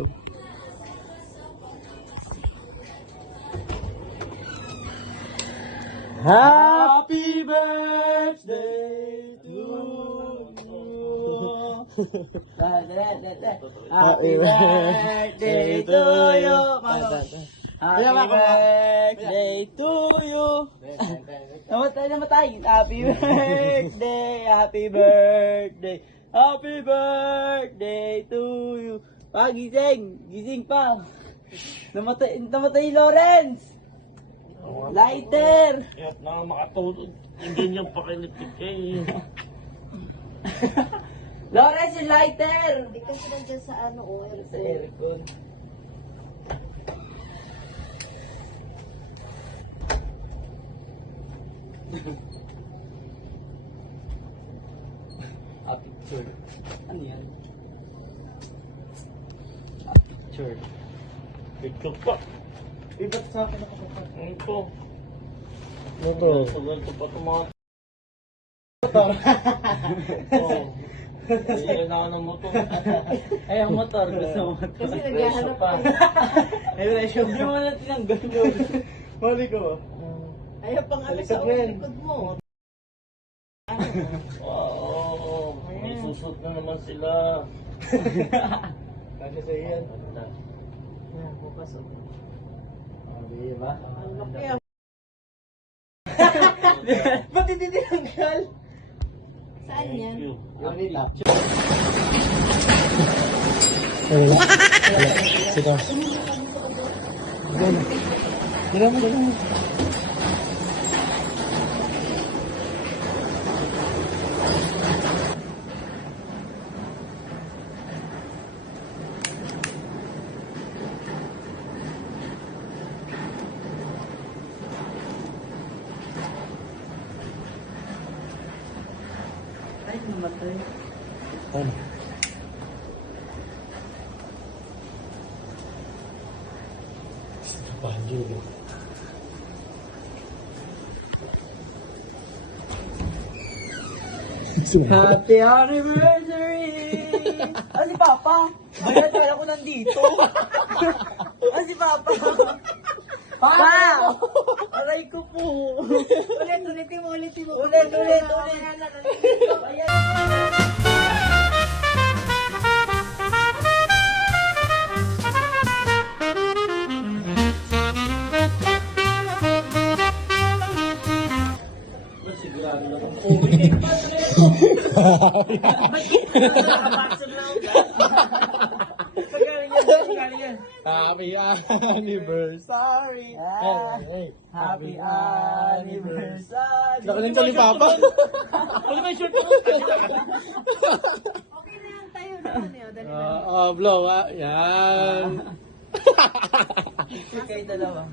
dito. Happy birthday to you. Happy birthday to you. Happy birthday to you. Namatay. Happy birthday. Happy birthday. Happy birthday to you. Gising pa. Namatay Lawrence. Lighter! Kaya na makatulog. Hindi niyo pakilitik eh. Lawrence, yung lighter! Hindi kasi nandiyan sa ano, Sa aircon. Picture. Ano yan? Picture. Picture pa. Iba't sa akin ako pa. Ano to? Ano to? Sagal ko pa ito mga... Motor. Oo. Hindi na ako ng motor. Ay, ang motor. Gusto mo motor. Kasi naghahanap pa. Ay, resyo. Hindi mo na tinanggal yun. Mali ko ba? Ayaw pang ano sa likod mo. Oo. May susot na naman sila. Kasi sa iyan. Yan, bukas o. Di ba? Ang laki ah. Ba't hindi tinanggal? Saan yan? Yung nita. Sige. Dala mo. Ay, namatay. Ano? Banjo. Happy anniversary! Ah, si Papa? Bayan, kala ko nandito. Ah, si Papa? Papa! Aray ko po. Ulitin mo. Ulit. Ayan. Sigurado na kung Happy anniversary! Happy anniversary! Laki ng ni Papa. Ano may shirt ko? Okay na yan tayo naman eh. Dali na. Blow, yan. Kayo dalawa.